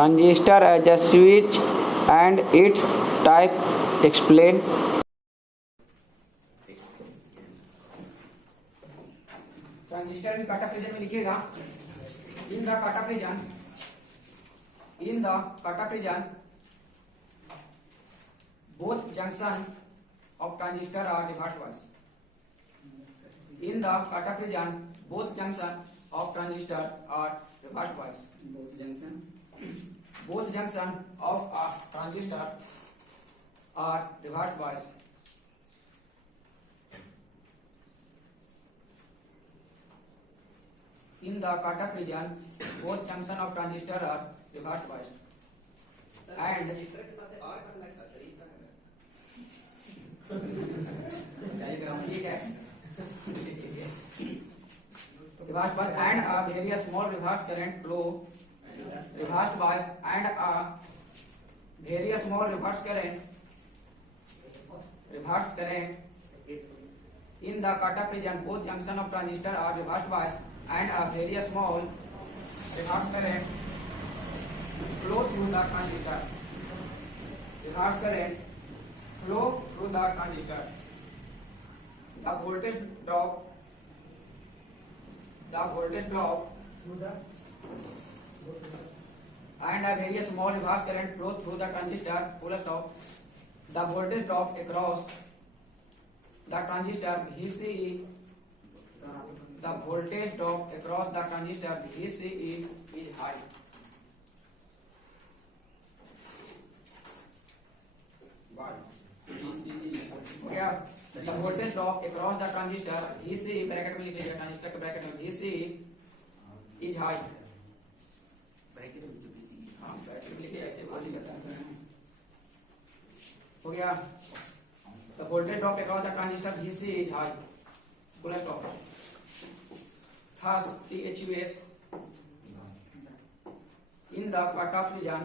Transistor as a switch and its type. Explain. Transistor में काटा prison में लिखिएगा इन द काटा prison both junction of transistor are reverse bias. In the kata prison, both junction of transistor are reverse bias. Both junction of a transistor are reverse bias. In the kata prison, both junction of transistor are reverse bias. And ठीक है तो reverse bias and a very small reverse current flow reversed bias and a very small reverse current in the kata prison both junction of transistor are reversed bias and a very small reverse current flow through the transistor. Reverse current flow through the transistor. The voltage drop and a very small reverse current flow through the transistor. Full stop. The voltage drop across the transistor VCE. The voltage drop across the transistor VCE is high. क्या the voltage drop across the transistor VCE bracket में लिख लीजिए transistor के bracket में VCE is high. Bracket में जो VCE हाँ bracket में लिखिए ऐसे बात ही करता है हो गया. The voltage drop across the transistor VCE is high. Full stop. Thus THUS in the cutoff region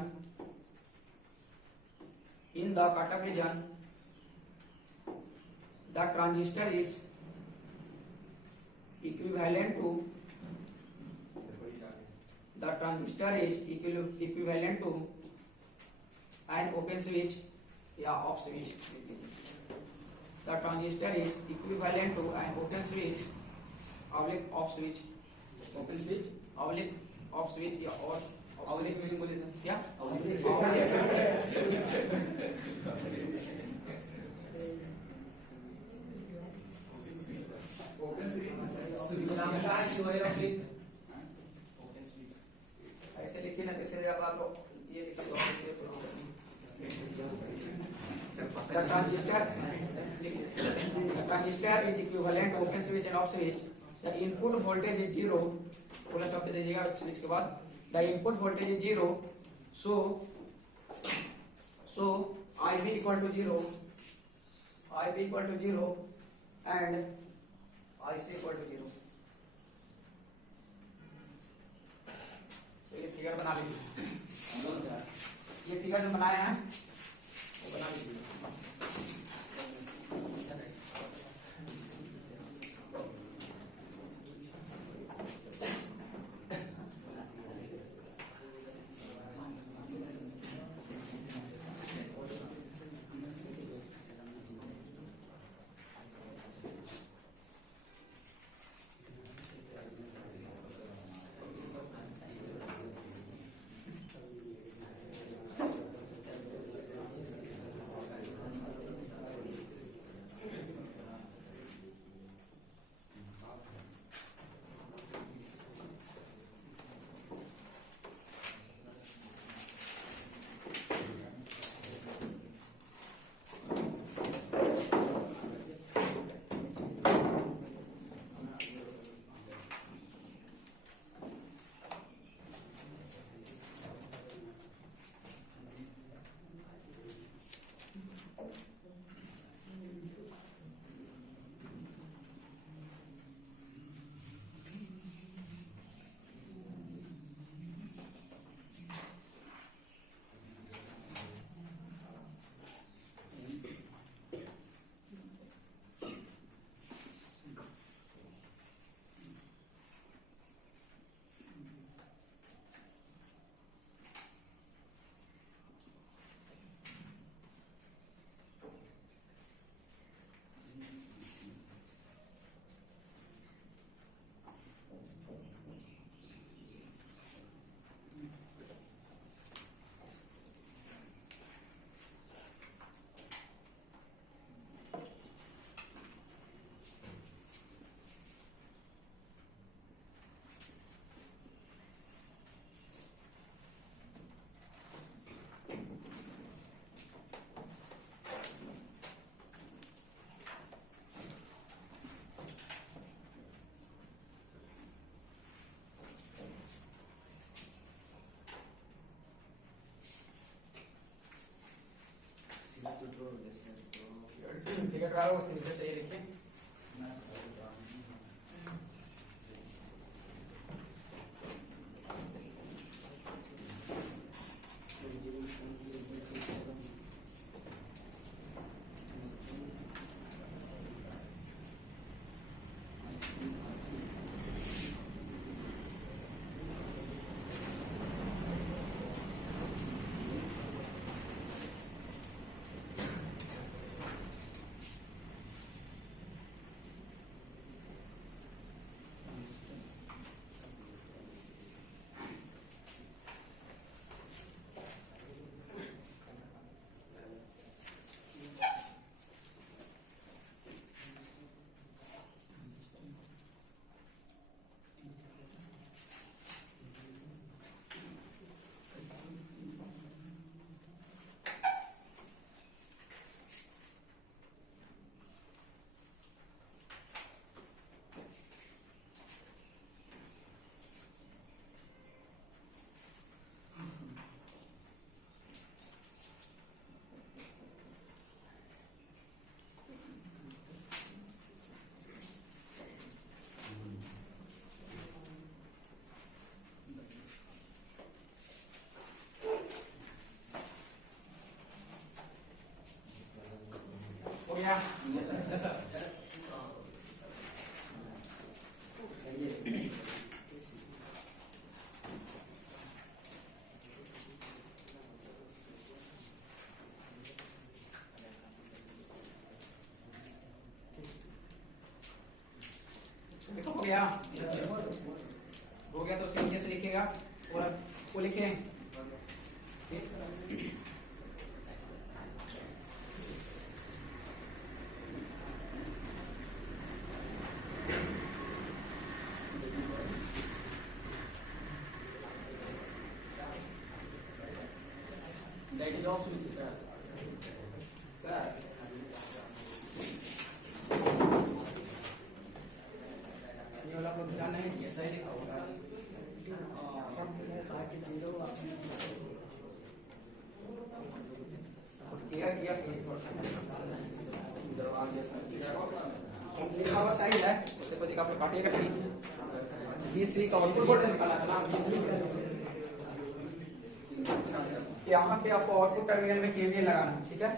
the transistor is equivalent to an open switch या off switch. The transistor is equivalent to an open switch oblique off switch. Open switch oblique off switch या और oblique meaning बोले थे क्या ऐसे लिखिए ना कैसे जब आप लोग ये the transistor is equivalent to open switch and off switch. The input voltage is 0. Full stop दे दीजिएगा स्विच के बाद. The input voltage is 0. So IB equal to 0 and IC equal to 0. तो ये फिगर बना लीजिए. ये फिगर जो बनाए हैं वो बना लीजिए. ठीक है ट्राई उसके नीचे से ये लिखिए। हो गया? देखो हो गया? हो गया तो उसके नीचे से लिखिएगा और वो लिखे That is off switch, sir. Sir. ये वाला आपको ध्यान नहीं किया, सही लिखा होगा। किया फिर थोड़ा सा लिखा हुआ सही है, उससे कोई दिक्कत काटिएगा नहीं। बीसी का आउटपुट वोल्टेज निकालना था ना, बीसी यहाँ पे आपको आउटपुट टर्मिनल में केवीएल लगाना है, ठीक है।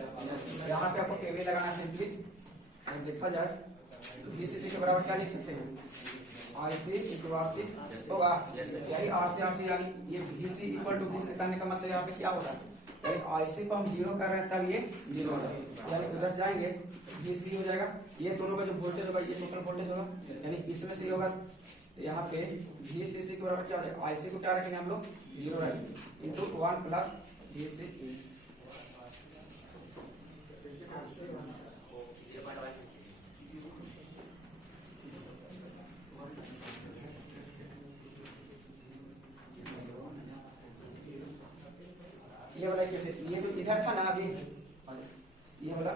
यहाँ पे आपको केवीएल लगाना है सिंपली। देखा जाए VCC के बराबर क्या लिख सकते हैं, IC इक्वल टू होगा यही RC RC, यानी ये VC इक्वल टू VC करने का मतलब यहाँ पे क्या होता है, यानी IC को हम जीरो कर रहे हैं तब ये जीरो होगा, यानी उधर जाएंगे VC हो जाएगा, ये दोनों का जो वोल्टेज होगा ये टोटल वोल्टेज होगा, यानी इसमें से होगा यहाँ पे VCC के बराबर क्या हो जाएगा, IC को क्या रखेंगे हम लोग जीरो रखेंगे इंटू 1 प्लस VC। ये वाला कैसे, ये जो इधर था ना अभी, ये वाला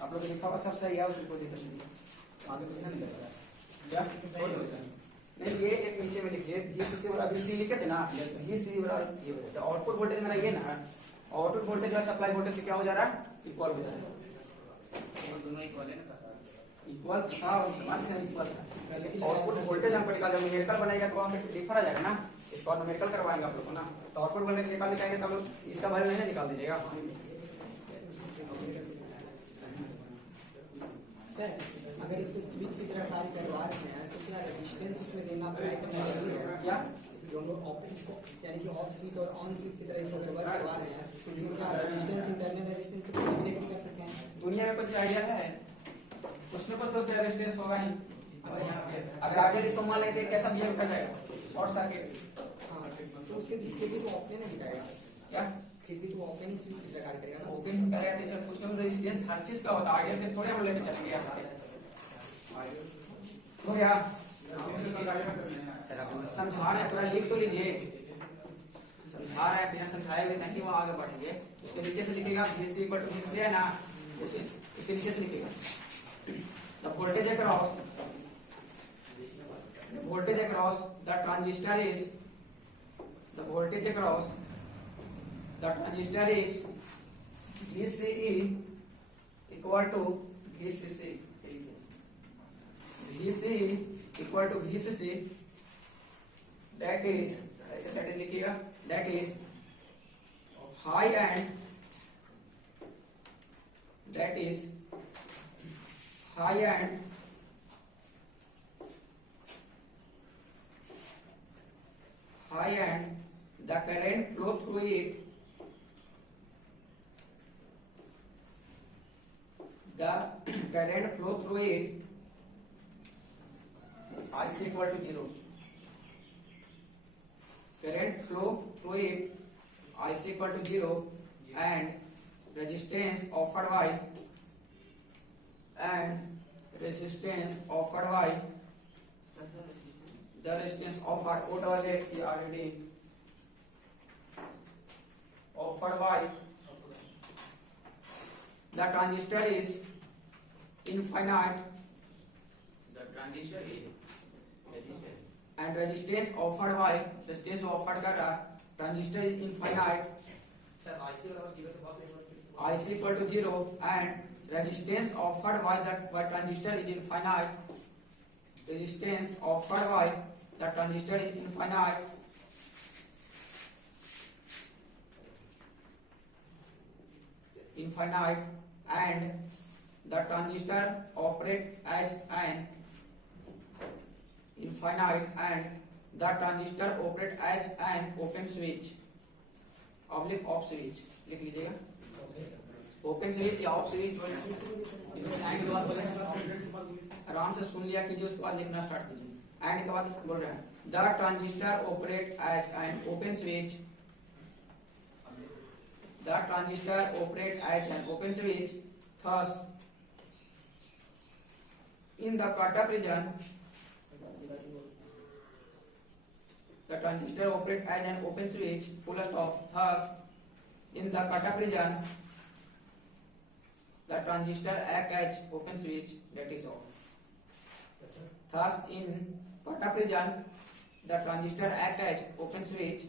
आप लोग लिखा हुआ सब सही है, उसको दिक्कत नहीं आगे कुछ नहीं लग रहा है। क्या सर। नहीं, ये एक नीचे में लिखिए VCC वाला VC लिखे थे ना, VC वाला ये आउटपुट वोल्टेज मेरा ये ना, आउटपुट वोल्टेज और सप्लाई वोल्टेज क्या हो जा रहा है, इक्वल हो जा रहा है। वो दोनों इक्वल है ना सर? इक्वल था और समाज से इक्वल था। आउटपुट वोल्टेज हमको निकाल, जब न्यूमेरिकल बनाएगा तो वहाँ पे डिफर आ जाएगा ना, इसको न्यूमेरिकल करवाएंगे आप लोग को ना, तो आउटपुट वोल्टेज निकाल निकालेंगे तब लोग इसका वैल्यू नहीं निकाल दीजिएगा। सर अगर इसको स्विच की तरह कार्य करवा रहे हैं तो क्या रेजिस्टेंस इसमें देना पड़ेगा क्या दोनों इसको यानी कि ऑफ स्विच और ऑन स्विच की तरह इसको कन्वर्ट करवा रहे हैं, इसमें क्या रेजिस्टेंस इंटरनल रेजिस्टेंस को कैलकुलेट कर सकते हैं? दुनिया में कुछ आइडिया है, कुछ न कुछ तो उसका रेजिस्टेंस होगा ही। और यहाँ पे अगर आगे इसको मान लेते कैसा बिहेव कर जाएगा, शॉर्ट सर्किट। हाँ तो उससे फिर भी तो ओपन नहीं दिखाएगा, क्या फिर भी तो ओपन स्विच की तरह कार्य करेगा ना। ओपन करेगा तो कुछ कम रेजिस्टेंस हर चीज का होता है, आइडियल केस थोड़े हम लेके चलेंगे यहाँ पे। हो गया, समझा रहे पूरा लिख तो लीजिए, समझा रहा है बिना समझाए हुए नहीं वो आगे बढ़ेंगे। उसके नीचे से लिखेगा VC इक्वल टू VC है ना, उसके नीचे से लिखेगा the voltage across the transistor is the voltage across the transistor is VCE equal to VCC, VC equal to VCC, that is, ऐसे दैट इज लिखिएगा, that is high end, that is high end the current flow through it, the current flow through it is equal to 0. Current flow through it is equal to 0 and resistance offered by the resistance offered already offered by the transistor is infinite, The transistor is resistance. and resistance offered कर रहा transistor is infinite, Sir, IC वाला given to box IC equal to 0 and resistance offered by the transistor is infinite, resistance offered by the transistor is infinite, and the transistor operate as an open switch oblique off switch, लिख लीजिएगा open switch या off switch, आराम से सुन लिया कीजिए, उसके बाद लिखना स्टार्ट कीजिए। एंड के बाद बोल रहे हैं the transistor operate as an open switch, the transistor operate as an open switch, thus in the cutoff region the transistor operate as an open switch, full stop, thus in the cutoff region the transistor act as open switch, that is off. Thus in cutoff region the transistor act as open switch,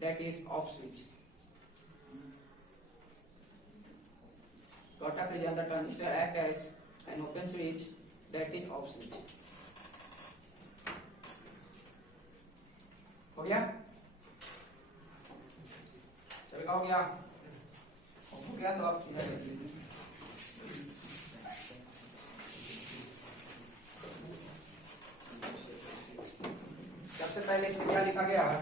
that is off switch. Cutoff region the transistor act as an open switch, that is off switch. हो गया? सभी का हो गया? हो गया तो आप इधर देख लीजिए। सबसे पहले इसमें क्या लिखा गया है,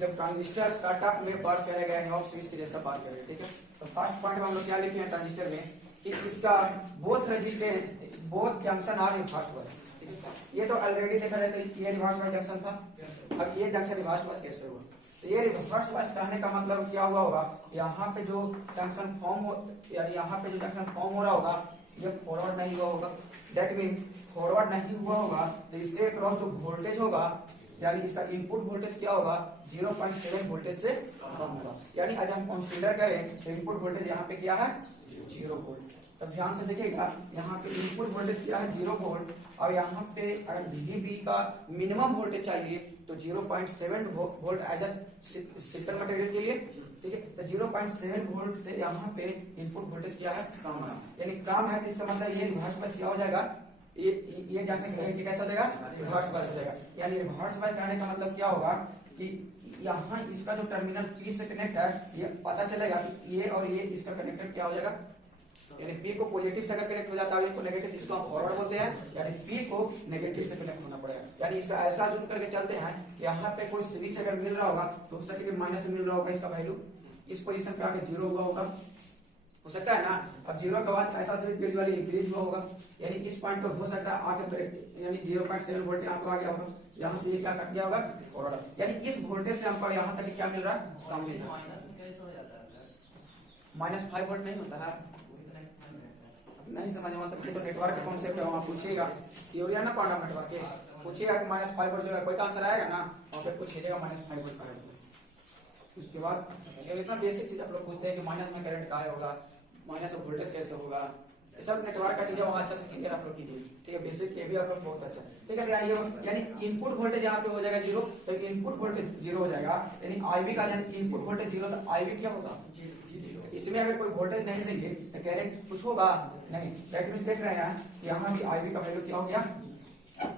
जब ट्रांजिस्टर कट ऑफ में वर्क करेगा यानी ऑफ स्विच की जैसा बात करें, ठीक है। तो फर्स्ट पॉइंट में हम लोग क्या लिखे हैं ट्रांजिस्टर में कि इसका both resistance, both junction are reverse bias. ये तो ऑलरेडी देखा जाए तो ये रिवर्स बायस जंक्शन था, अब ये जंक्शन रिवर्स बायस कैसे हुआ? तो ये रिवर्स बायस कहने का मतलब क्या हुआ होगा, यहाँ पे जो जंक्शन फॉर्म हो, यानी यहाँ पे जो जंक्शन फॉर्म हो रहा होगा ये फॉरवर्ड नहीं हुआ होगा, दैट मीन्स फॉरवर्ड नहीं हुआ होगा तो इसके अक्रॉस जो वोल्टेज होगा यानी इसका इनपुट वोल्टेज क्या होगा, 0.7 वोल्टेज से कम होगा। यानी आज हम कंसीडर करें तो इनपुट वोल्टेज यहाँ पे क्या है 0 वोल्ट। तब ध्यान से देखिएगा यहाँ पे इनपुट वोल्टेज क्या है 0 वोल्ट, और यहाँ पे अगर VB का मिनिमम वोल्टेज चाहिए तो 0.7 वोल्ट एज सिक्कर मटेरियल के लिए, ठीक है। तो 0.7 वोल्ट से यहाँ पे इनपुट वोल्टेज क्या है कम है, यानी कम है तो इसका मतलब ये रिवर्स बायस क्या हो जाएगा, ये जंक्शन कैसा हो जाएगा रिवर्स बायस हो जाएगा। यानी रिवर्स बायस कहने का मतलब क्या होगा कि यहाँ इसका जो टर्मिनल P से कनेक्ट है ये पता चलेगा कि ये और ये इसका कनेक्टेड क्या हो जाएगा, यानी P को पॉजिटिव से अगर कनेक्ट हो जाता है तो नेगेटिव, इसको हम फॉरवर्ड बोलते हैं, यानी P को नेगेटिव से कनेक्ट होना पड़ेगा। यानी इसका ऐसा जूम करके चलते हैं कि यहाँ पे कोई स्विच अगर मिल रहा होगा तो हो सके माइनस में मिल रहा होगा, इसका वैल्यू इस पोजीशन पे आके 0 हुआ होगा, हो सकता है ना। अब 0 के बाद ऐसा स्विच ग्रेजुअली इंक्रीज हुआ होगा, यानी इस पॉइंट पे हो सकता है आके यानी 0.7 वोल्ट यहाँ पे आ गया होगा, यहाँ से ये क्या कट गया होगा फॉरवर्ड, यानी इस वोल्टेज से हमको यहाँ तक क्या मिल रहा है कम मिल रहा है। -5 वोल्ट नहीं होता है, नहीं समझ में मतलब तो नेटवर्क का कॉन्सेप्ट है, वहाँ पूछिएगा थ्योरी है ना क्वांटम नेटवर्क के, पूछिएगा कि -5 वोल्ट जो है कोई का आंसर आएगा ना, वहाँ पे पूछिएगा -5 वोल्ट का है। उसके बाद इतना बेसिक चीज आप लोग पूछते हैं कि माइनस में करंट का होगा, माइनस में वोल्टेज कैसे होगा, ये सब नेटवर्क का चीजें वहाँ अच्छा से क्लियर आप लोग कीजिए, ठीक है। बेसिक के भी आप लोग बहुत अच्छा, ठीक है। यानी इनपुट वोल्टेज यहाँ पे हो जाएगा 0, तो इनपुट वोल्टेज 0 हो जाएगा, यानी IB का इनपुट वोल्टेज 0 तो IB क्या होगा इसमें अगर कोई वोल्टेज नहीं देंगे तो करंट कुछ होगा नहीं। दैट मींस देख रहे हैं यहाँ भी आईवी का वैल्यू क्या हो गया,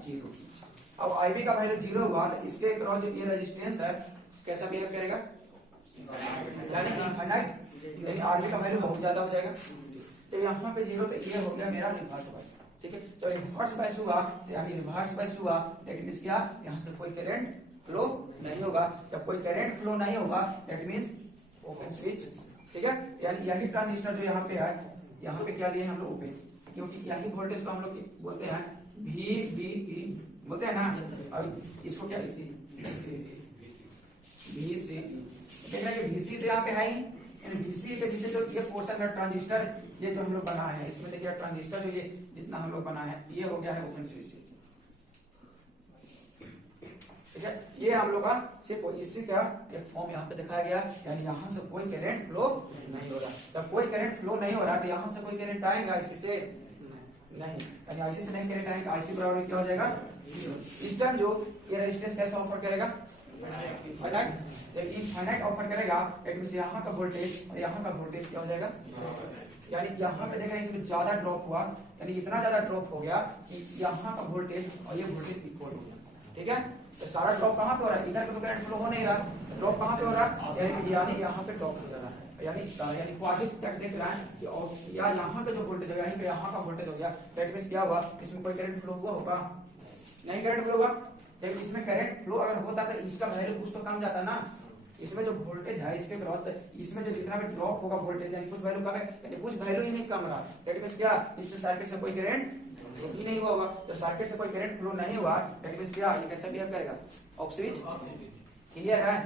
0। अब आईवी का वैल्यू 0 हुआ तो इसके अक्रॉस जो ये रेजिस्टेंस है कैसा बिहेव करेगा, यानी इनफाइनाइट, यानी आरवी का वैल्यू बहुत ज्यादा हो जाएगा। तो यहाँ पे 0 तो ये हो गया मेरा रिवर्स बायस, ठीक है। तो रिवर्स बायस हुआ यानी रिवर्स बायस हुआ, दैट मींस क्या, यहाँ से कोई करंट फ्लो नहीं होगा। जब कोई करंट फ्लो नहीं होगा दैट मींस ओपन स्विच, ठीक है। यानी यही ट्रांजिस्टर जो यहाँ पे है, यहाँ पे क्या लिए हम लोग ओपन, क्योंकि यही वोल्टेज को हम लोग बोलते हैं VVE बोलते हैं ना। अब इसको क्या VC देख रहे हैं कि VC तो यहाँ पे है ही, VC के जितने जो ये पोर्शन है ट्रांजिस्टर, ये जो हम लोग बनाए हैं इसमें देखिए ट्रांजिस्टर जो ये जितना हम लोग बनाए हैं ये हो गया है ओपन स्विच, ठीक है। ये हम लोग का सिर्फ इसी का एक फॉर्म यहाँ पे दिखाया गया, यानी यहाँ से कोई करंट फ्लो नहीं हो रहा। जब कोई करंट फ्लो नहीं हो रहा तो यहाँ से कोई करंट आएगा IC से नहीं, यानी IC से नहीं करंट आएगा, IC बराबर क्या हो जाएगा, इस टाइम जो ये रेजिस्टेंस कैसे ऑफर करेगा, इनफाइनाइट। जब इनफाइनाइट ऑफर करेगा इट मींस यहाँ का वोल्टेज और यहाँ का वोल्टेज क्या हो जाएगा, यानी यहाँ पे देख रहे हैं इसमें ज्यादा ड्रॉप हुआ, यानी इतना ज्यादा ड्रॉप हो गया कि यहाँ का वोल्टेज और ये वोल्टेज इक्वल हो गया, ठीक है। तो सारा ड्रॉप कहाँ पे हो रहा है, इधर का करंट फ्लो हो नहीं रहा, ड्रॉप कहाँ पे हो रहा है, यानी यहाँ पे ड्रॉप हो जा रहा है। यानी क्वाड्रेटिक क्या देख रहा है कि या यहाँ पे जो वोल्टेज हो गया यहीं पे यहाँ का वोल्टेज हो गया, दैट मींस क्या हुआ, इसमें कोई करंट फ्लो हुआ होगा नहीं, करंट फ्लो हुआ। जब इसमें करंट फ्लो अगर होता तो इसका वैल्यू कुछ तो कम जाता ना, इसमें जो वोल्टेज है इसके क्रॉस इसमें जो जितना भी ड्रॉप होगा वोल्टेज यानी कुछ वैल्यू कम है, यानी कुछ वैल्यू ही नहीं कम रहा, दैट मींस क्या, इससे सर्किट से कोई करंट ही नहीं हुआ होगा। तो सर्किट से कोई करंट फ्लो नहीं हुआ दैट मींस क्या, ये कैसे बिहेव करेगा, ऑफ स्विच, क्लियर है,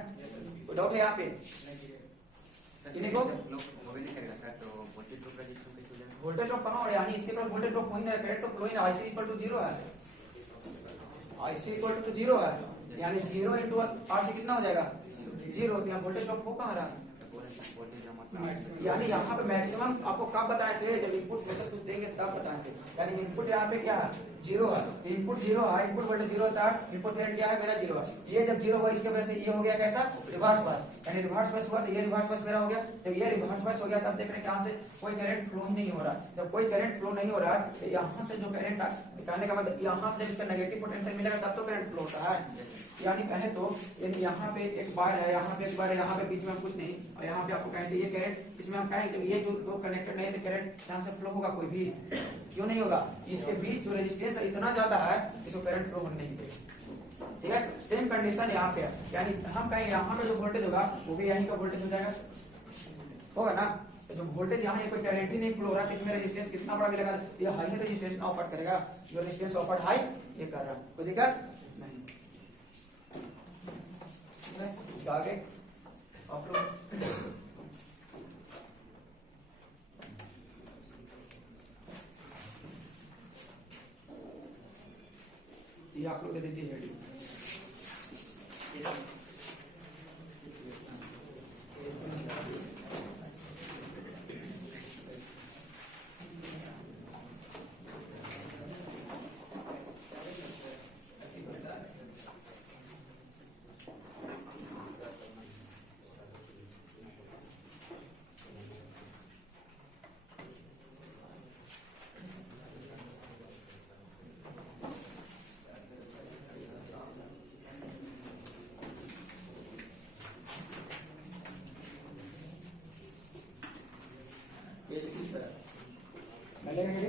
कोई डाउट है यहाँ पे किन्हीं को, वोल्टेज ड्रॉप कहाँ हो रहा है, यानी इसके क्रॉस वोल्टेज ड्रॉप हो ही नहीं, करंट तो फ्लो ही नहीं, IC इक्वल टू 0 है, IC इक्वल टू 0 है, यानी 0 इंटू RC कितना हो जाएगा 0, तो यहाँ वोल्टेज ड्रॉप हो कहाँ रहा है, यानी यहाँ पे मैक्सिमम आपको कब बताए थे, जब इनपुट वोल्टेज कुछ देंगे तब बताए थे। यानी इनपुट यहाँ पे क्या है 0 है, तो इनपुट 0 है, इनपुट वोल्टेज 0 था, इनपुट करंट क्या है मेरा 0 है। ये जब 0 हुआ इसके वजह से ये हो गया कैसा, रिवर्स बायस, यानी रिवर्स बायस हुआ तो ये रिवर्स बायस मेरा हो गया। जब ये रिवर्स बायस हो गया तब देख रहे हैं यहाँ से कोई करंट फ्लो ही नहीं हो रहा। जब कोई करंट फ्लो नहीं हो रहा है तो यहाँ से जो करंट कहने का मतलब यहाँ से जब इसका नेगेटिव पोटेंशियल मिलेगा तब तो करंट फ्लो होता है। यानी कहे तो यानी यहाँ पे एक बार है, यहाँ पे एक बार है, यहाँ पे बीच में कुछ नहीं, और यहाँ पे आपको कहेंगे ये करंट, इसमें हम कहेंगे ये जो दो कनेक्टेड नहीं है तो करंट यहाँ से फ्लो होगा कोई भी, क्यों नहीं होगा, इसके बीच जो रेजिस्टेंस इतना ज्यादा है इसको करंट फ्लो होने नहीं देगा, ठीक है। सेम कंडीशन यहाँ पे है, यानी हम कहेंगे यहाँ पे जो वोल्टेज होगा वो भी यहीं का वोल्टेज हो जाएगा, होगा ना। तो जो वोल्टेज यहाँ कोई करंट ही नहीं फ्लो हो रहा है, इसमें रेजिस्टेंस कितना बड़ा मिलेगा, ये हाई रेजिस्टेंस ऑफर करेगा, जो रेजिस्टेंस ऑफर हाई ये कर रहा है, कोई दिक्कत नहीं। इसके आगे आप लोग ये आप लोग दे दीजिए ready.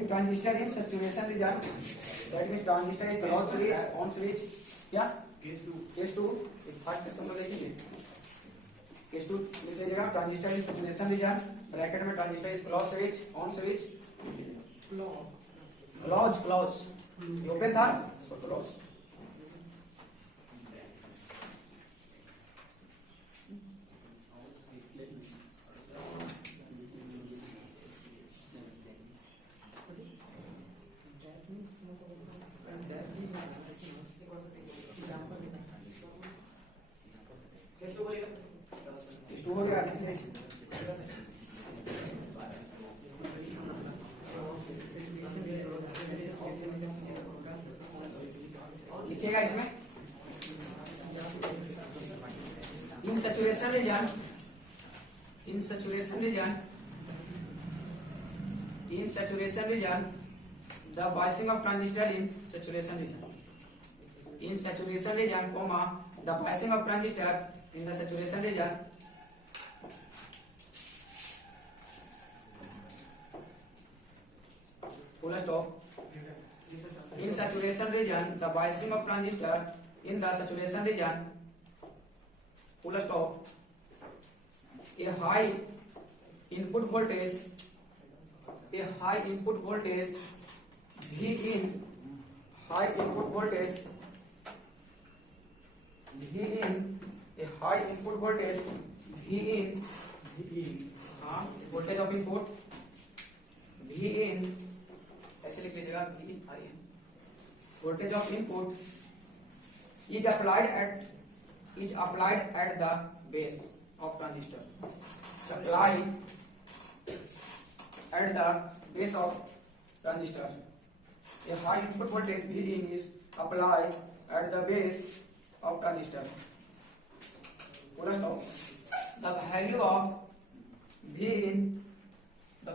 Transistor in saturation region, that means transistor in close switch, on switch, क्या केस 2 फर्स्ट केस हम लोग देखेंगे, केस 2 लिख लीजिएगा, transistor in saturation region, bracket में transistor is close switch, on switch, close open था सो क्लोज, हो गया लिखिएगा इसमें in saturation region, In saturation region, the biasing of transistor in saturation region. In saturation region, comma, the biasing of transistor in the saturation region. Full stop. In saturation region, the biasing of transistor in the saturation region. Full stop. A high input voltage V in, high input voltage V in, a high input voltage V in, voltage of input V in, ऐसे लिख लीजिएगा V in, voltage of input is applied at the base of transistor. Applied at the base of transistor. A high input voltage V in is applied at the base of transistor. Full stop. The value of V in, a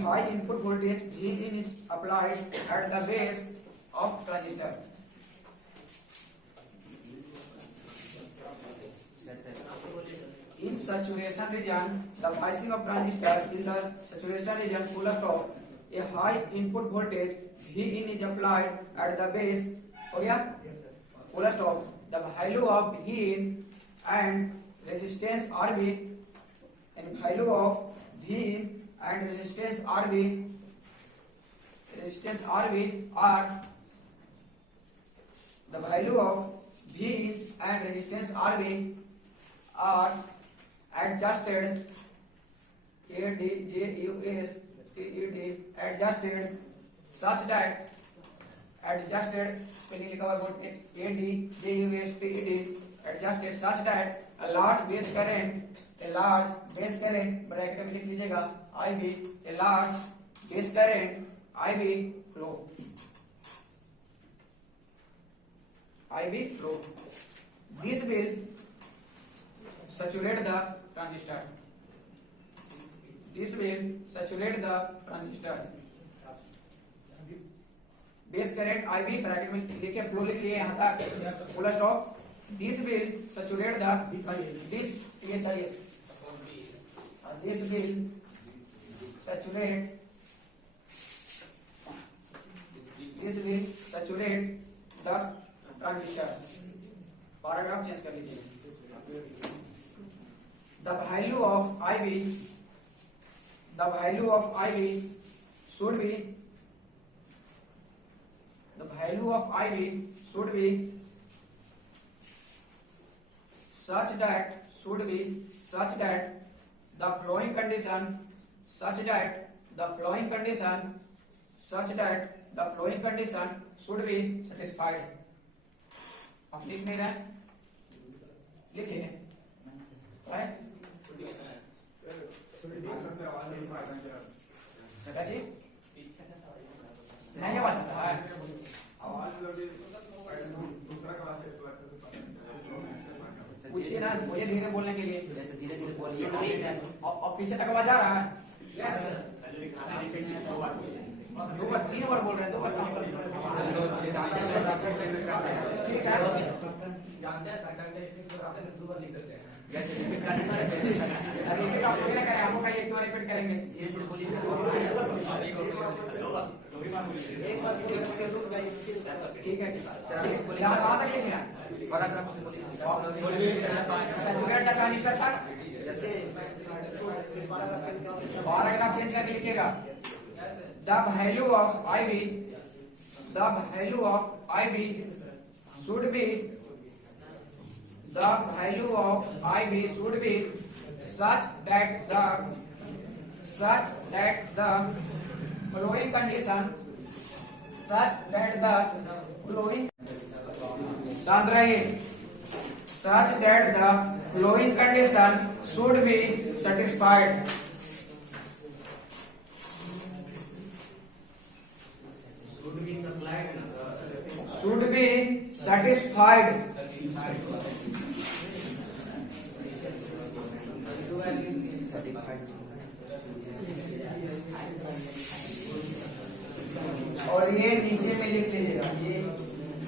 high input voltage V in is applied at the base of transistor. In saturation region, the biasing of transistor in the saturation region, full stop. A high input voltage V in is applied at the base. हो गया? Full stop. The value of V in and resistance RV, and value of V in and resistance RV are, the value of V in and resistance RV are adjusted, adjusted such that, adjusted spelling लिखा हुआ board पे, adjusted such that a large base current bracket में लिख लीजिएगा IB, a large base current IB flow. This will saturate the transistor. Base current IB bracket में लिखे flow लिख लिए यहाँ तक, full stop. This will saturate the transistor. Paragraph change कर लीजिए. The value of IB should be such that the flowing condition should be satisfied. आप लिख नहीं रहे, लिख लिए right? जी नहीं आवाज आता है. पूछिए ना, बोलिए धीरे बोलने के लिए. जैसे धीरे धीरे बोलिए और पीछे तक आवाज आ रहा है. दो बार 3 बार बोल रहे हैं, 2 बार काम कर. ठीक है, जानते हैं जैसे रिपीट करने का रिपीट आप क्या करें, आपको कहीं एक बार रिपीट करेंगे. धीरे धीरे बोलिए. ठीक है, यहाँ कहाँ तक लिखे हैं? पैराग्राफ चेंज करके लिखिएगा. The value of IB should be such that the flowing condition should be satisfied. Should be satisfied. और ये नीचे में लिख लीजिएगा, ये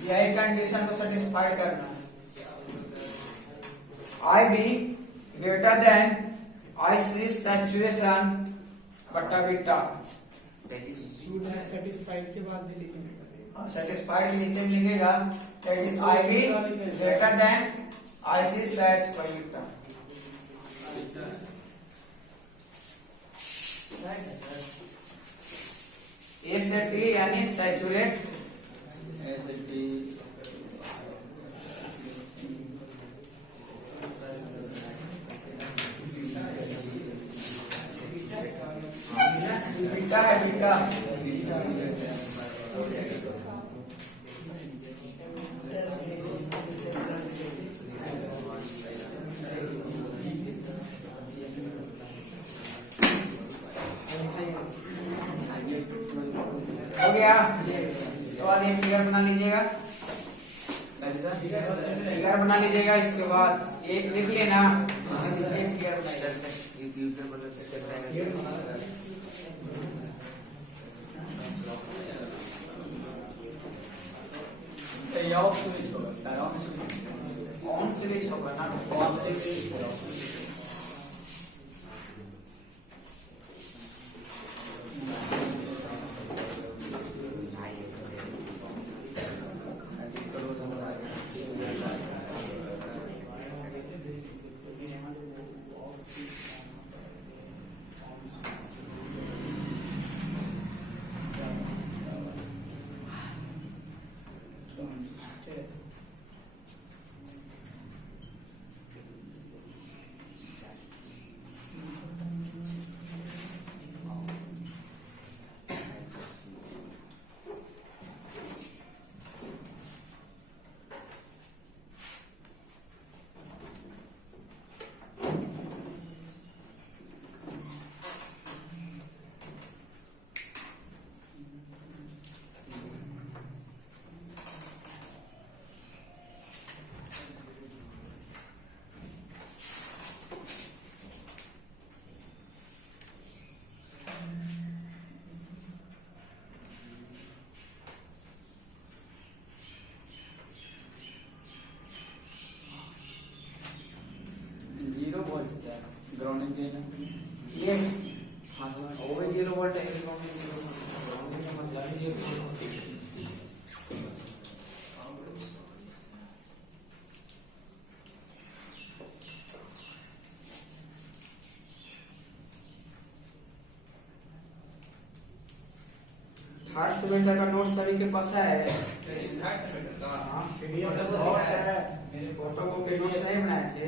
यही कंडीशन को सेटिस्फाइड करना है। I B greater than I C saturation बट्टा बीटा। सेटिस्फाइड के बाद भी लिखेंगे। सेटिस्फाइड नीचे में लिखेगा, that is I B greater than I C sat by beta. A से टी यानी सैचुरेट, बीटा है बीटा। हो गया, इसके बाद एक फिगर बना लीजिएगा, फिगर बना लीजिएगा। इसके बाद एक लिख लेना, एक फिगर ऑन स्विच होगा ना, ग्राउंडिंग के ये वो भी 0 वोल्ट है, ग्राउंडिंग 0 वोल्ट, ग्राउंडिंग का मतलब है ये थर्ड सेमेस्टर का नोट सभी के पास है। फोटो कॉपी नोट सही बनाए थे,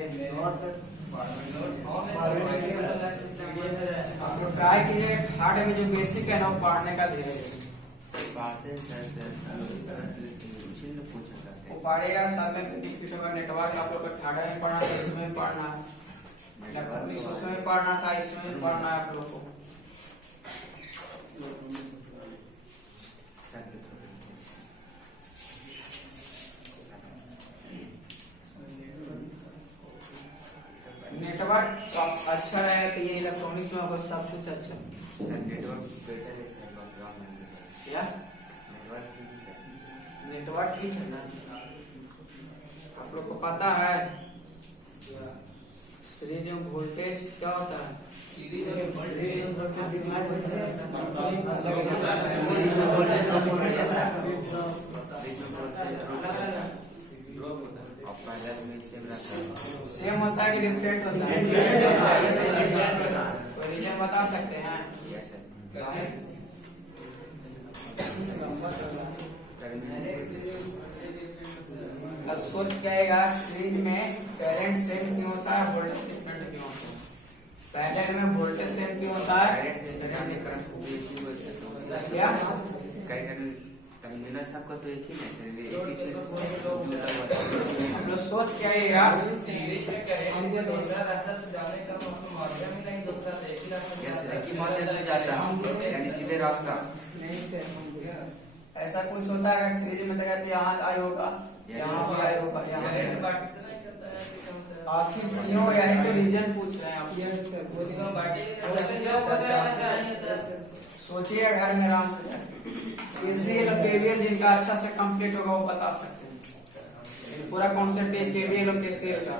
आप लोग ट्राई कीजिए थर्ड में जो बेसिक है ना वो पढ़ने का धीरे वो पढ़ेगा, सब में बेनिफिट होगा। नेटवर्क आप लोग को थर्ड में पढ़ना था, इसमें भी पढ़ना है, इलेक्ट्रॉनिक्स उसमें भी पढ़ना था, इसमें भी पढ़ना है आप लोग को। नेटवर्क अच्छा रहेगा तो ये इलेक्ट्रॉनिक्स में होगा सब कुछ अच्छा। क्या नेटवर्क ठीक है ना, आप लोग को पता है सीरीज में वोल्टेज क्या होता है? सेम होता है कि डिफरेंट होता है? कोई रीजन बता सकते हैं? अब सोच के आएगा सीरीज में करंट सेम क्यों होता है, वोल्टेज डिफरेंट क्यों होता है? पैरेलल में वोल्टेज सेम क्यों होता है? क्या सबका तो एक ही मैसेज, हम लोग सोच के आइएगा यानी सीधे रास्ता। ऐसा कुछ होता है सीरीज में, तो यहाँ आई होगा, यहाँ भी आई होगा, यहाँ आखिर क्यों, यही तो रीजन पूछ रहे हैं आप। सोचिए घर में आराम से केसीएल और केवीएल जिनका अच्छा से कंप्लीट होगा वो बता सकते हैं पूरा कॉन्सेप्ट है केवीएल और केसीएल का।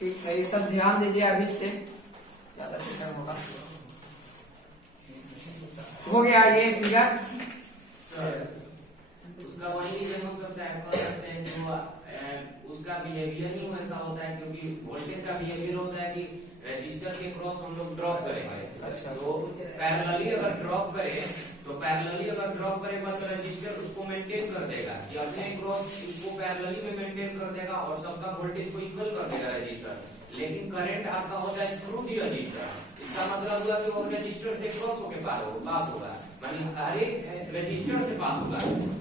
ठीक है, ये सब ध्यान दीजिए अभी से, ज्यादा बेटर होगा। हो गया ये क्लियर। उसका वही रीजन हो सकता है, कह सकते हैं कि वो उसका बिहेवियर ही वैसा होता है, क्योंकि वोल्टेज का बिहेवियर होता है कि रजिस्टर के क्रॉस हम लोग ड्रॉप करेंगे। अच्छा। तो पैरेलली अगर ड्रॉप करेगा तो रजिस्टर उसको मेंटेन कर देगा, या अपने क्रॉस उसको पैरेलली में मेंटेन कर देगा और सबका वोल्टेज को इक्वल कर देगा रजिस्टर। लेकिन करंट आपका होता है थ्रू दी रजिस्टर, इसका मतलब हुआ कि वो रजिस्टर से क्रॉस होके पास होगा, मानी हर एक रजिस्टर से पास होगा।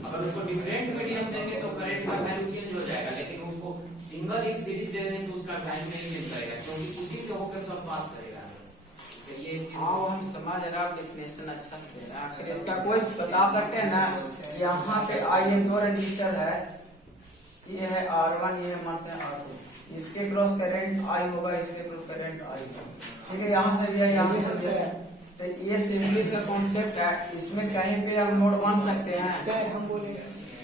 अगर उसको डिफरेंट मीडियम देंगे तो करंट का वैल्यू चेंज हो जाएगा, लेकिन उसको सिंगल एक सीरीज दे देंगे तो उसका वैल्यू नहीं चेंज करेगा, क्योंकि उसी से होकर सब पास करेगा। तो ये हाँ हम समझ रहे हैं, डेफिनेशन अच्छा से दे रहे हैं। फिर इसका कोई बता सकते हैं ना, यहाँ पे आई दो रजिस्टर है, ये है R1, ये है मानते हैं R2, इसके क्रॉस करंट आई होगा, इसके क्रॉस करंट आई होगा, ठीक है। यहाँ से भी है, यहाँ से भी है, तो ये सिंपली इसका कॉन्सेप्ट है। इसमें कहीं पे हम नोड मान सकते हैं, सर हम बोले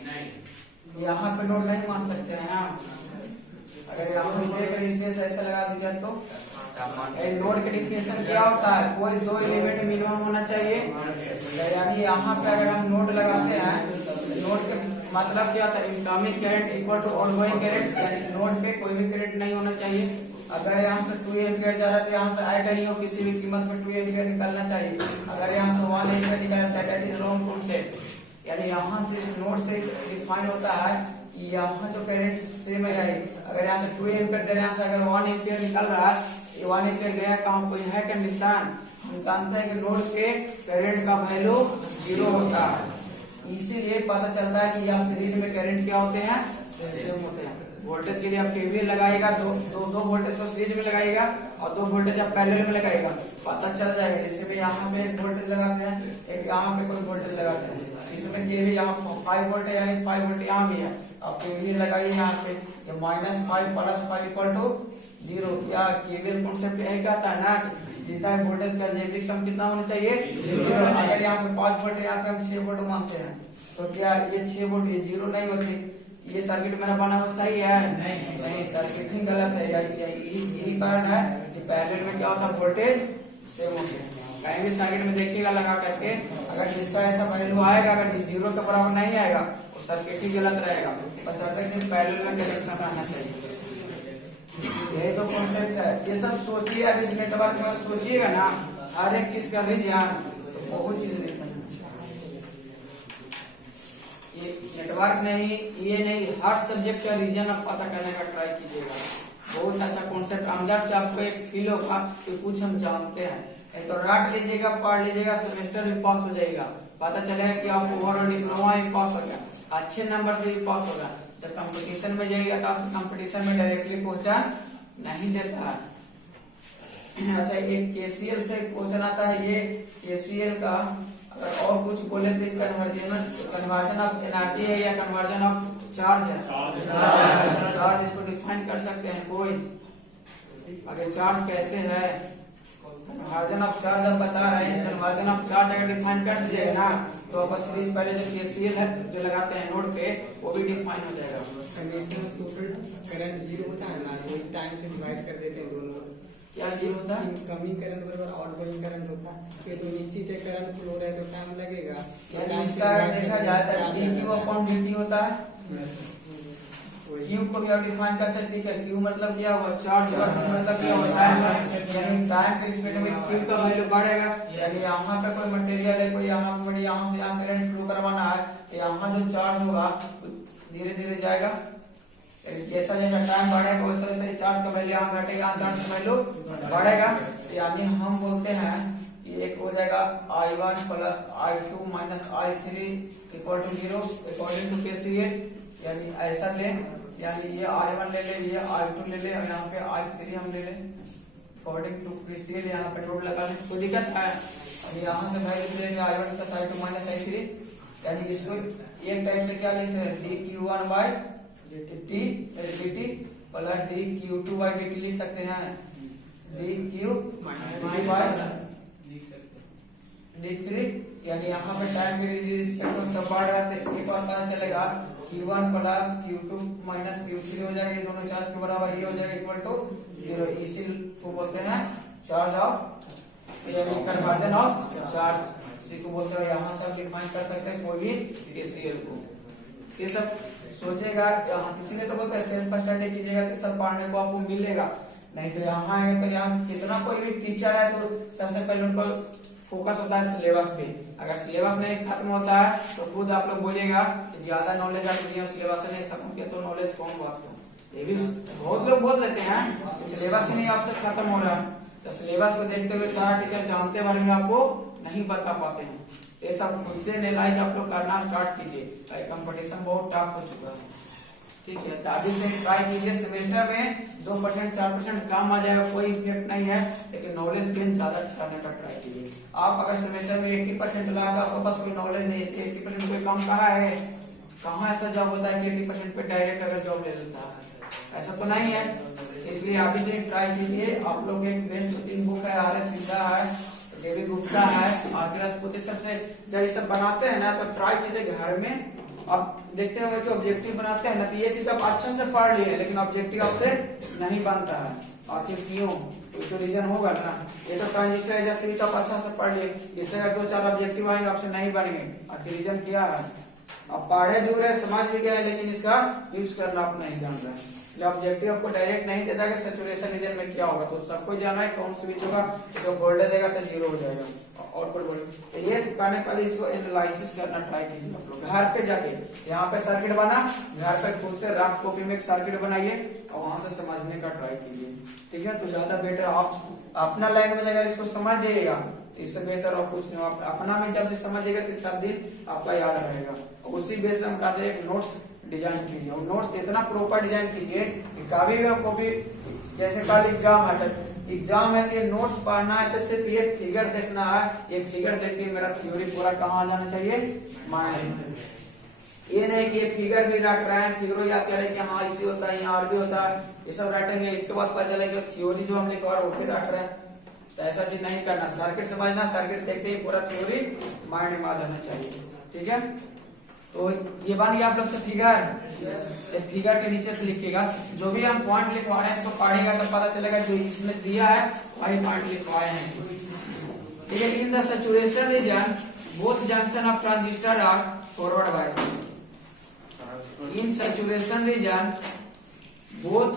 नहीं, यहाँ पे नोड नहीं मान सकते हैं हम। अगर यहाँ पे एक रेजिस्टेंस ऐसा लगा दिया तो नोड का डिफिनेशन क्या होता है, कोई दो एलिमेंट मिनिमम होना चाहिए। यानी यहाँ पे अगर हम नोड लगाते हैं, नोड का मतलब क्या होता है, incoming current equal to outgoing current, यानी नोड पे कोई भी करंट नहीं होना चाहिए। अगर यहाँ से 2 एम्पियर जा रहा है तो यहाँ से आइडियली किसी भी कीमत पर 2 एम्पियर निकलना चाहिए। अगर यहाँ से 1 एम्पियर निकलता है दैट इज रॉन्ग कॉन्सेप्ट। यानी यहाँ से नोड से डिफाइन होता है कि यहाँ जो करंट सेम है, अगर यहाँ से 2 एम्पियर दे रहे हैं, यहाँ से अगर 1 एम्पियर निकल रहा है, 1 एम्पियर गया कहाँ, कोई है कंडीशन। हम जानते हैं कि नोड के करंट का वैल्यू 0 होता है, इसीलिए पता चलता है कि यह सीरीज में करंट क्या होते हैं, सेम होते हैं। वोल्टेज के लिए आप केवीएल लगाएगा, दो वोल्टेज को सीरीज में लगाएगा और 2 वोल्टेज आप पैरेलल में लगाएगा, पता चल जाएगा। जैसे भी यहाँ पे एक वोल्टेज लगाते हैं, एक यहाँ पे कोई वोल्टेज लगाते हैं, इसमें ये भी यहाँ 5 वोल्ट है, यानी 5 वोल्ट यहाँ भी है। आप केवीएल लगाइए यहाँ पे, ये -5 + 5 = 0। क्या केवीएल कॉन्सेप्ट यही कहता है ना, जितना वोल्टेज का अलजेब्रिक सम कितना होना चाहिए, 0। अगर यहाँ पे 5 वोल्ट है, यहाँ पे हम 6 वोल्ट मानते हैं, तो क्या ये 6 वोल्ट ये 0 नहीं होती। ये सर्किट मेरा बना हुआ सही है, नहीं सर्किट ही गलत है। यही कारण है कि पैरेलल में क्या होता है, वोल्टेज सेम होते हैं। कहीं भी सर्किट में देखिएगा लगा करके, अगर जिसका ऐसा वैल्यू आएगा, अगर 0 के बराबर नहीं आएगा, वो सर्किट ही गलत रहेगा। बस अर्थ पैरेलल में कनेक्शन रहना चाहिए, यही तो कॉन्सेप्ट है। ये सब सोचिए, अब इस नेटवर्क में सोचिएगा ना, हर एक चीज का रीजन, तो बहुत चीज लिखना। ये नेटवर्क नहीं, ये नहीं, हर सब्जेक्ट का रीजन आप पता करने का ट्राई कीजिएगा। बहुत अच्छा कॉन्सेप्ट, अंदर से आपको एक फील होगा कि कुछ हम जानते हैं। एक तो रट लीजिएगा, पढ़ लीजिएगा, सेमेस्टर भी पास हो जाएगा, पता चलेगा कि आप ओवरऑल डिप्लोमा भी पास हो गया, अच्छे नंबर से भी पास होगा। जब कंपटीशन में जाइएगा तो आपको कंपटीशन में डायरेक्टली क्वेश्चन नहीं देता है। अच्छा, एक केसीएल से क्वेश्चन आता है, ये केसीएल का अगर और कुछ बोले तो कन्वर्जन ऑफ एनर्जी है या कन्वर्जन ऑफ चार्ज है, चार्ज इसको डिफाइन कर सकते हैं कोई। अगर चार्ज कैसे है, कन्वर्जन ऑफ चार्ज आप बता रहे हैं, कन्वर्जन ऑफ चार्ज अगर डिफाइन कर दीजिएगा ना, तो आपका सीरीज पहले जो केसीएल है जो लगाते हैं नोड पे, वो भी डिफाइन हो जाएगा। करंट 0 होता है ना, वही टाइम से डिवाइड कर देते हैं दोनों। क्या 0 होता है, इनकमिंग करंट बराबर आउटगोइंग करंट होता है, ये तो निश्चित है करंट फ्लो रहे तो टाइम लगेगा। यानी इसका देखा जाए तो dQ/dt होता है। Q को भी आप डिफाइन कर सकते हैं, Q मतलब क्या हुआ, चार्ज मतलब क्या होता है, यानी टाइम के रिस्पेक्ट में Q का वैल्यू बढ़ेगा। यानी यहाँ पे कोई मटेरियल है, कोई यहाँ पे यहाँ से यहाँ करंट फ्लो करवाना है, तो यहाँ जो चार्ज होगा धीरे धीरे जाएगा, जैसा जैसा टाइम बढ़ेगा वैसे वैसे चार्ज का वैल्यू यहाँ घटेगा, यहाँ चार्ज का वैल्यू बढ़ेगा। यानी हम बोलते हैं कि एक हो जाएगा I1 + I2 - I3 = 0 according to KCL. यानी ऐसा ले, यानी ये I1 ले ले, ये I2 ले ले, और यहाँ पे I3 हम ले ले अकॉर्डिंग टू केसीएल। यहाँ पे नोड लगा ले, कोई दिक्कत है। यहाँ से वैल्यू लेंगे I1 + I2 - I3, यानी इसको एक टाइप से क्या लिख सकते हैं, dQ1/dt plus D Q two by D T लिख सकते हैं, D Q by D three, यानी यहाँ पे टाइम के रिस्पेक्ट में सब बढ़ रहा है। एक बार पता चलेगा Q1 plus Q2 minus Q3 हो जाएगा, ये दोनों चार्ज के बराबर, ये हो जाएगा इक्वल टू 0। इसी को बोलते हैं चार्ज ऑफ, यानी कन्वर्जन ऑफ चार्ज, इसी को बोलते हैं। यहाँ से आप डिफाइन कर सकते हैं कोई भी KCL को। ये सब सोचेगा, यहाँ किसी ने तो बोलते हैं सेल्फ स्टडी कीजिएगा तो सब पढ़ने को आपको मिलेगा, नहीं तो यहाँ है तो यहाँ कितना कोई भी टीचर है तो सबसे पहले उनको फोकस होता है सिलेबस पे। अगर सिलेबस नहीं खत्म होता है तो खुद आप लोग बोलिएगा कि ज्यादा नॉलेज आप दिए, सिलेबस नहीं खत्म किया तो नॉलेज कौन बात को। ये भी बहुत लोग बोल देते हैं कि सिलेबस ही नहीं आपसे खत्म हो रहा है, तो सिलेबस को देखते हुए सारा टीचर जानते बारे में आपको नहीं बता पाते हैं। ये सब खुद से एनालाइज आप लोग करना स्टार्ट कीजिए, कंपटीशन बहुत टफ हो चुका है, ठीक है। तो अभी से ट्राई कीजिए, सेमेस्टर में 2% 4% कम आ जाएगा, कोई इफेक्ट नहीं है, लेकिन नॉलेज गेन ज्यादा करने का ट्राई कीजिए। आप अगर सेमेस्टर में 80% लाएगा, आपके पास कोई नॉलेज नहीं है, 80% कोई कम कहाँ है, कहाँ ऐसा जॉब होता है कि 80% पे डायरेक्ट अगर जॉब ले लेता है, ऐसा तो नहीं है। इसलिए अभी से ट्राई कीजिए। आप लोग एक बेस्ट 2-3 बुक है, RS सिंधा है, देवी गुप्ता है, आरके राजपूत, सबसे जब ये सब बनाते हैं ना तो ट्राई कीजिए घर में। अब देखते हुए जो ऑब्जेक्टिव बनाते हैं ना, तो ये चीज आप अच्छा से पढ़ लिए, लेकिन ऑब्जेक्टिव आपसे नहीं बनता है, आखिर क्यों, तो रीजन होगा ना। ये तो ट्रांजिस्टर है जैसे भी आप अच्छा से पढ़ लिए, इससे अगर 2-4 ऑब्जेक्टिव आएंगे आपसे नहीं बनेंगे, आखिर रीजन क्या है, आप पढ़े दूर है, समझ भी गए, लेकिन इसका यूज करना आप नहीं जान रहे। ऑब्जेक्टिव आपको डायरेक्ट नहीं देता कि सैचुरेशन रीजन में क्या होगा, तो सबको जाना है कौन स्विच होगा, जो वोल्टेज देगा तो 0 हो जाएगा, आउटपुट वोल्टेज। तो ये करने पहले इसको एनालिसिस करना ट्राई कीजिए आप लोग घर पे जाके। यहाँ पे सर्किट बना, घर पे खुद से रफ कॉपी में एक सर्किट बनाइए और वहां से समझने का ट्राई कीजिए, ठीक है। तो ज्यादा बेटर आप अपना लैंग्वेज अगर इसको समझ जाइएगा तो इससे बेहतर और कुछ नहीं। आप अपना में जब से समझिएगा तो सब दिन आपका याद रहेगा। उसी बेस से हम कहते हैं एक नोट्स डिजाइन कीजिए, और नोट्स इतना प्रॉपर डिजाइन कीजिए कि कभी भी आपको भी, जैसे कल एग्जाम है, एग्जाम है तो ये नोट्स पढ़ना है तो सिर्फ ये फिगर देखना है, ये फिगर देख के मेरा थ्योरी पूरा कहाँ आ जाना चाहिए, माइंड में। ये नहीं कि ये फिगर भी रट रहे हैं, फिगरों याद करें कि हाँ इसी होता है, यहाँ आर भी होता है, ये सब रटेंगे, इसके बाद पता चलेगा थ्योरी जो हम लिखवा रहे वो फिर रट रहे हैं। तो ऐसा चीज नहीं करना, सर्किट समझना, सर्किट देखते ही पूरा थ्योरी माइंड में आ जाना चाहिए, ठीक है। तो ये बन गया आप लोग से फिगर। फिगर के नीचे से लिखिएगा, जो भी हम पॉइंट लिखवा रहे हैं इसको पढ़ेगा तो पता चलेगा जो इसमें दिया है वही पॉइंट लिखवाए हैं, ठीक है। In the saturation region both junction of transistor are forward bias. In saturation region both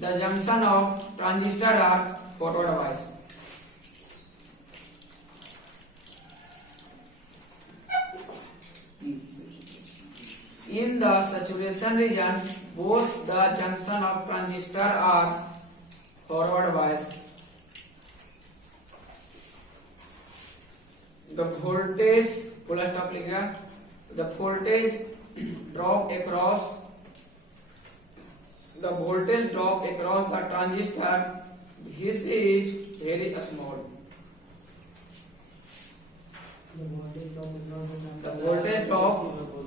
the junction of transistor are forward bias. In the saturation region, both the junction of transistor are forward bias. The voltage, full stop लिखा, the voltage drop across the transistor, this is very small. The voltage drop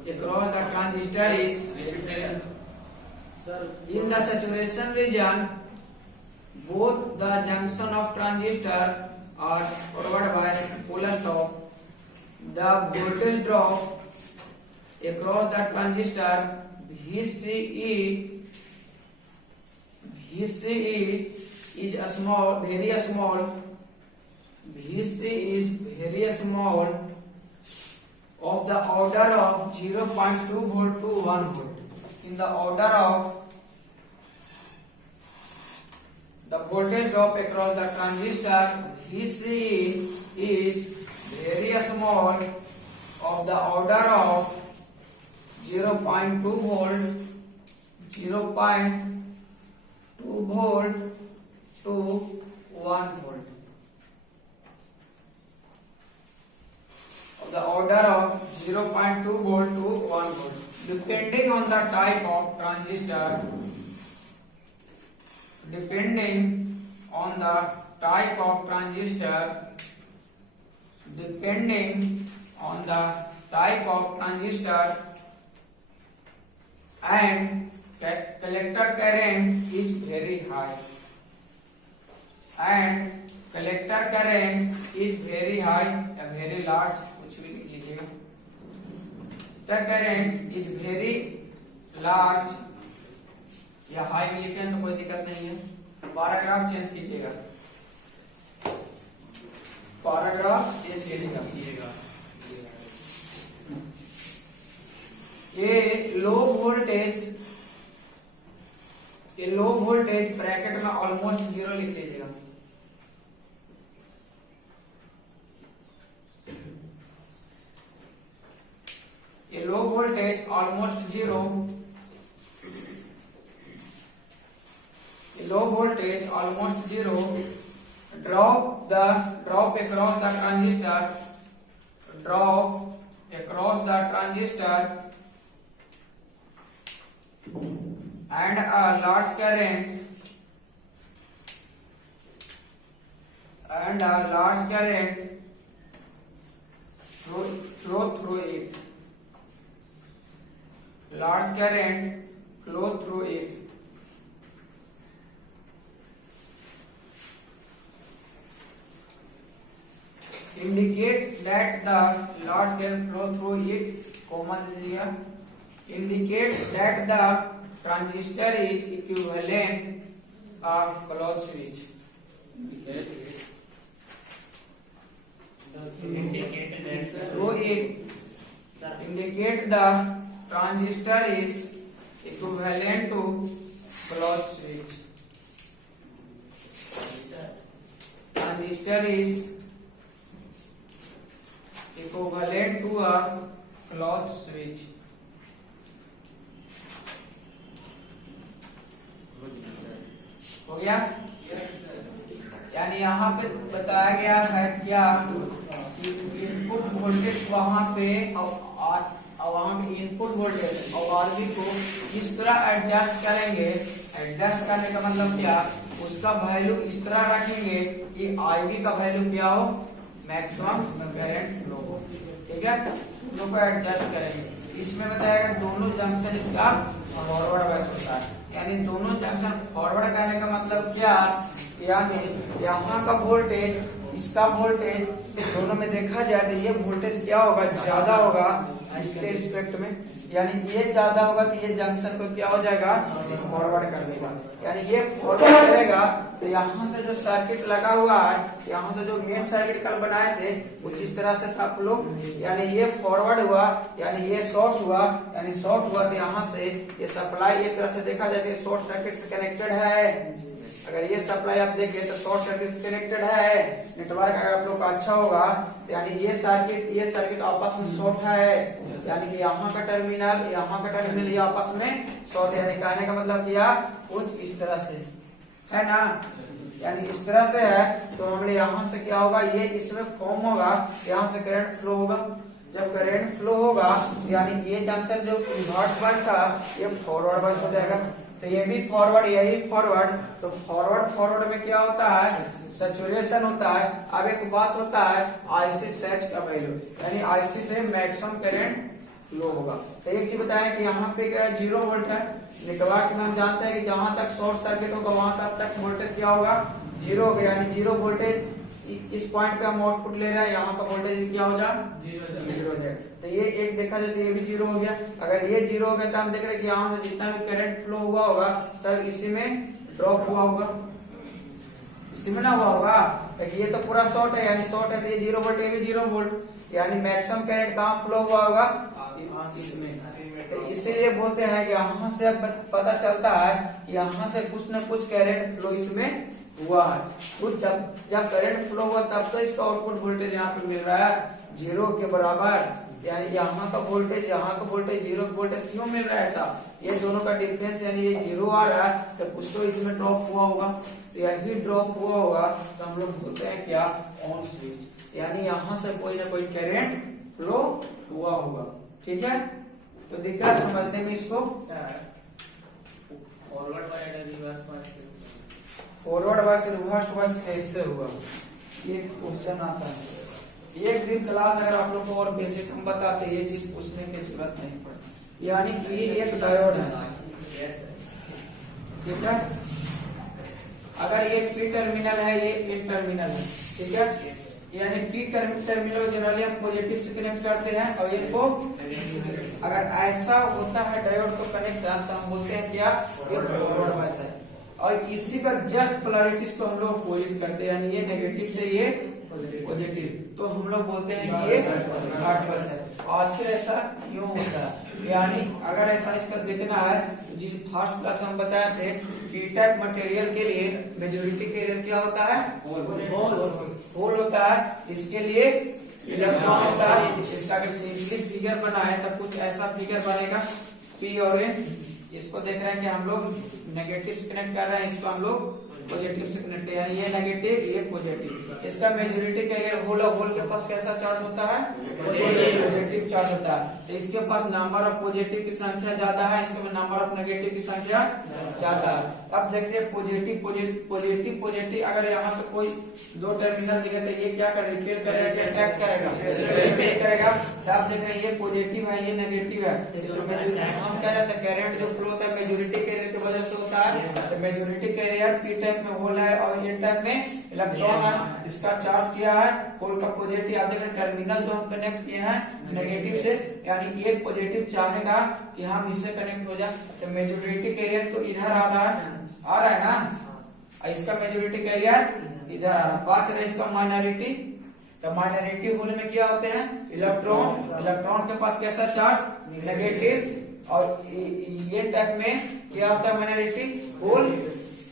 across the transistor is in the saturation region. Both the junction of transistor are forward bias, full stop. The voltage drop across the transistor VCE is a small, very small. VC is very small, of the order of 0.2 volt to 1 volt. In the order of the voltage drop across the transistor VCE is very small, of the order of 0.2 volt to 1 volt. Of the order of 0.2 volt to 1 volt. Depending on the type of transistor, and collector current is very high and collector current is very high या very large, कुछ भी लिख लीजिएगा. The current is very large या high भी लिखे तो कोई दिक्कत नहीं है. पैराग्राफ चेंज कीजिएगा, पैराग्राफ चेंज कीजिएगा. ये लो वोल्टेज ब्रैकेट में ऑलमोस्ट 0 लिख लीजिएगा. ये low voltage almost 0, low voltage almost 0, drop across the transistor and a large current flow through it. Large current flow through it. Indicate that the large current flow through it, common here. Indicate that the transistor is equivalent of closed switch. Through it. Indicate the transistor is equivalent to closed switch. Transistor is equivalent to a closed switch. हो गया? यानी यहाँ पे बताया गया है क्या कि इनपुट वोल्टेज वहां पे इनपुट वोल्टेज और आरवी को इस तरह एडजस्ट करेंगे. एडजस्ट करने का मतलब क्या, उसका वैल्यू इस तरह रखेंगे कि आईवी का वैल्यू क्या हो, मैक्सिमम करंट फ्लो हो. ठीक है, दोनों को एडजस्ट करेंगे. इसमें बताया दोनों जंक्शन इसका फॉरवर्ड बायस होता है. यानी दोनों जंक्शन फॉरवर्ड करने का मतलब क्या, यानी यहाँ का वोल्टेज इसका वोल्टेज दोनों में देखा जाए तो ये वोल्टेज क्या होगा, ज्यादा होगा इसके रिस्पेक्ट में. यानी ये ज्यादा होगा तो ये जंक्शन को क्या हो जाएगा, फॉरवर्ड कर देगा. यानी ये फॉरवर्ड करेगा तो यहाँ से जो सर्किट लगा हुआ है, यहाँ से जो मेन सर्किट कल बनाए थे कुछ इस तरह से था फ्लो. यानी ये फॉरवर्ड हुआ, यानी ये शॉर्ट हुआ, यानी शॉर्ट हुआ तो यहाँ से ये सप्लाई एक तरह से देखा जाए तो शॉर्ट सर्किट से कनेक्टेड है. अगर ये सप्लाई आप देखें तो शॉर्ट सर्किट से कनेक्टेड है. नेटवर्क अगर आप लोग का अच्छा होगा तो यानी ये सर्किट आपस में शॉर्ट है. यानी कि यहाँ का टर्मिनल ये आपस में शॉर्ट है. यानी कहने का मतलब क्या, कुछ इस तरह से है ना, यानी इस तरह से है. तो हमने यहाँ से क्या होगा, ये इसमें फॉर्म होगा, यहाँ से करंट फ्लो होगा. जब करंट फ्लो होगा यानी ये जंक्शन जो इन्वर्ट वन था ये फॉरवर्ड बस हो जाएगा. तो ये भी फॉरवर्ड, यही फॉरवर्ड. तो फॉरवर्ड में क्या होता है, सैचुरेशन होता है. अब एक बात होता है आईसी सैच का वैल्यू, यानी आईसी से मैक्सिमम करंट फ्लो होगा. तो एक चीज बताया कि यहाँ पे क्या 0 वोल्ट है. नेटवर्क में हम जानते हैं कि जहां तक शॉर्ट सर्किट होगा वहां तक वोल्टेज क्या होगा, 0 होगा. यानी 0 वोल्टेज इस पॉइंट पे हम आउटपुट ले रहे हैं, यहाँ का वोल्टेज भी क्या हो जाए, 0 हो जाए. तो ये एक देखा जाए तो ये भी 0 हो गया. अगर ये 0 हो गया तो हम देख रहे हैं कि यहाँ से जितना भी करंट फ्लो हुआ होगा सब इसी में ड्रॉप हुआ होगा, इसी में ना हुआ होगा. ये तो पूरा शॉर्ट है, यानी शॉर्ट है तो ये 0 वोल्ट, ये भी 0 वोल्ट. यानी मैक्सिमम करंट कहाँ फ्लो हुआ होगा, इसमें. तो इसीलिए बोलते हैं कि यहाँ से पता चलता है यहाँ से कुछ न कुछ करंट फ्लो इसमें हुआ है. कुछ जब करंट फ्लो हुआ तब तो इसका आउटपुट वोल्टेज यहाँ पे मिल रहा है 0 के बराबर. यानी यहाँ का वोल्टेज 0 वोल्टेज क्यों मिल रहा है ऐसा, ये दोनों का डिफरेंस यानी ये 0 आ रहा है तो कुछ तो इसमें ड्रॉप हुआ होगा. तो यही ड्रॉप हुआ होगा तो हम लोग बोलते हैं क्या, ऑन स्विच. यानी यहाँ से कोई ना कोई करंट फ्लो हुआ होगा. ठीक है, तो दिक्कत समझने में इसको. फॉरवर्ड वाइस रिवर्स वाइस कैसे हुआ, ये क्वेश्चन आता है. एक दिन क्लास अगर आप लोग को और बेसिक हम बताते ये चीज पूछने की जरूरत नहीं पड़ती. यानी कि एक डायोड है, ठीक है। अगर ये पी टर्मिनल है, ये एन टर्मिनल है, ठीक है। यानी पी टर्मिनल को जनरली हम पॉजिटिव से कनेक्ट करते हैं और इनको अगर ऐसा होता है डायोड को कनेक्शन तो हम बोलते हैं क्या, ये फॉरवर्ड बायस है। और इसी का जस्ट पोलैरिटीज को हम लोग अपोजिट करते हैं, यानी ये नेगेटिव से ये पॉजिटिव, तो हम लोग बोलते हैं कि ये रिवर्स बायस है। और फिर ऐसा क्यों होता है, यानी अगर ऐसा इसका देखना है, जिस फर्स्ट क्लास हम बताए थे पी टाइप मटेरियल के लिए मेजोरिटी कैरियर क्या होता है, होल होता है। इसके लिए इलेक्ट्रॉन होता है। इसका अगर सिंपली फिगर बनाए तो कुछ ऐसा फिगर बनेगा, पी और एन। इसको देख रहे हैं कि हम लोग नेगेटिव से कनेक्ट कर रहे हैं, इसको हम लोग पॉजिटिव से कनेक्ट है, ये नेगेटिव ये पॉजिटिव। इसका मेजोरिटी कैरियर होल, होल के पास कैसा चार्ज होता है, पॉजिटिव चार्ज होता है। तो इसके पास नंबर ऑफ पॉजिटिव की संख्या ज्यादा है, इसके नंबर ऑफ नेगेटिव की संख्या ज्यादा है। अब देखिए पॉजिटिव अगर यहाँ से कोई दो टर्मिनल दिखे तो ये क्या कर रिपेयर करेगा, क्या अट्रैक्ट करेगा, रिपेयर करेगा। तो आप देख रहे हैं ये पॉजिटिव है, ये नेगेटिव है। इसमें हम क्या जाता है, करंट जो फ्लो होता है मेजोरिटी कैरियर की वजह से होता है। तो मेजोरिटी कैरियर पी टाइप में होल है और एन टाइप में इलेक्ट्रॉन है। इसका चार्ज किया है होल का पॉजिटिव। आप देख रहे हैं टर्मिनल जो हम कनेक्ट किए हैं नेगेटिव से, यानी ये पॉजिटिव चाहेगा कि हम इससे कनेक्ट हो जाए। तो मेजोरिटी कैरियर तो इधर आ रहा है ना, और इसका मेजोरिटी कैरियर इधर आ रहा है। बात रहा इसका माइनॉरिटी, तो माइनॉरिटी होल में क्या होते हैं, इलेक्ट्रॉन के पास कैसा चार्ज, नेगेटिव। और ये टाइप में क्या होता है माइनॉरिटी, होल।